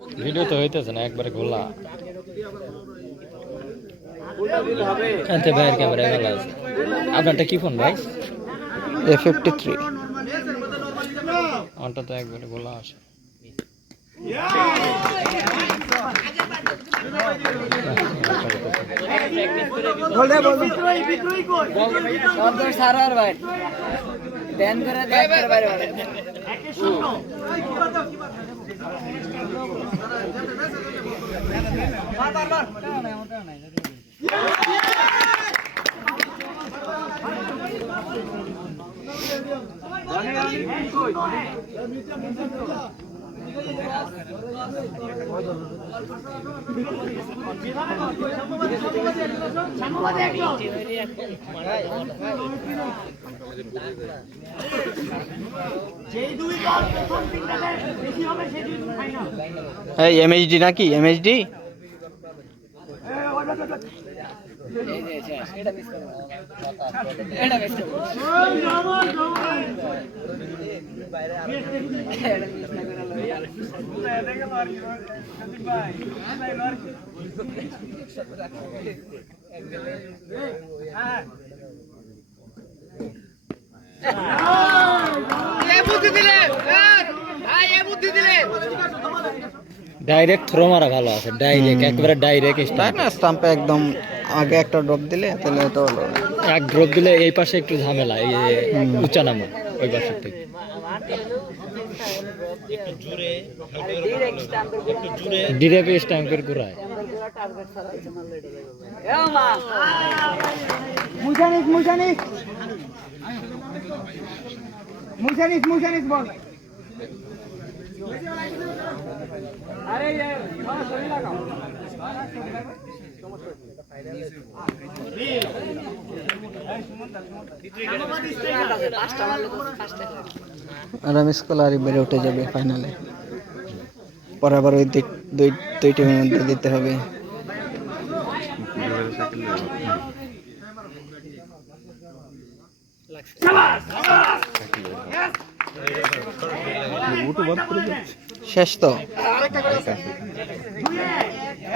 Video তো হইতেছে না একবারে গোলা এতে ভাইয়ের ক্যামেরা ভালো আছে। আপনারটা কি ফোন ভাই? A53 আমারটা তো একবারে গোলা আসে। এমএইচডি নাকি এমএইচডি ডাইরেক্ট থ্রো মারা ভালো আছে, ডাইরেক্ট একবারে ডাইরেক্ট তাই না? স্টাম্পে একদম আগে একটা ড্রপ দিলে তাহলে তো হলো। এক ড্রপ দিলে এই পাশে একটু ঝামেলা, এই উঁচা নামা ওই পাশে থেকে ডিরেক্ট স্ট্যাম্পের ঘুরায়। মুজানিস বল। আরে সরি লাগাও। আরাম স্কলারই বেড়ে উঠে যাবে ফাইনালে। পরে আবার ওই দুই টিমের মধ্যে দিতে হবে। শেষ তো?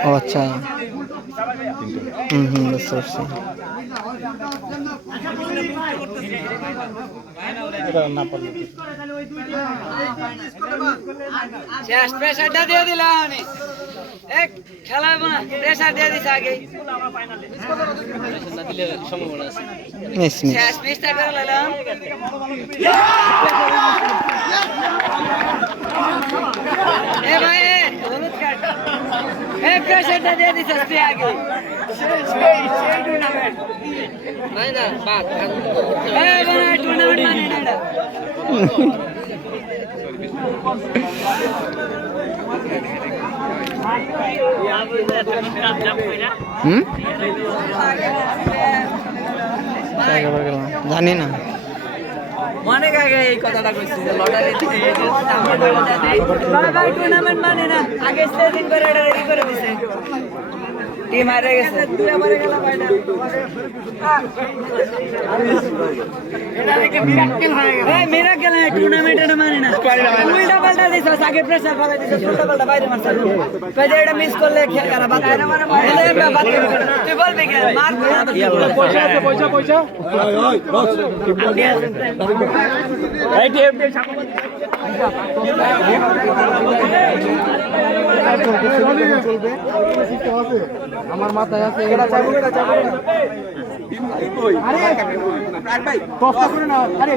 ও আচ্ছা, বুঝতে পারছি। প্রেসারটা দিয়ে দিলাম, এক খেলা হবে না, প্রেসার দিয়ে দিছে আগে। মিস মিস শেষ মিসটা করে নিলাম। এ ভাই হলুদ কার্ড, এ প্রেসারটা দিয়ে দিছে আগে। সেই টুর্নামেন্ট নাই না, বাদ এ বড় টুর্নামেন্ট মানে না। জানি না, অনেক আগে এই কথাটা কইছিল, লটারি টুর্নামেন্ট মানে না, আগে স্টেজিং করে এটা রেডি করে দিছে। টিম হারে গেছে, দুই আমারে গেল ফাইনাল। এটা দেখে মিরাকেল হয়ে গেল। এই মিরাকেল না, টুর্নামেন্ট এটা মানে না। উল্টা পাল্টা দিছে, আগে প্রেসার ফলাই দিছে, উল্টা পাল্টা বাইরে মারছে। কই যে এটা মিস করলে খেলা বাদ করে মারে মারে। তুই বলবি কি মার পয়সা আছে, পয়সা এই টিম আমার মাথায় আছে। আরে কষ্ট করে না, আরে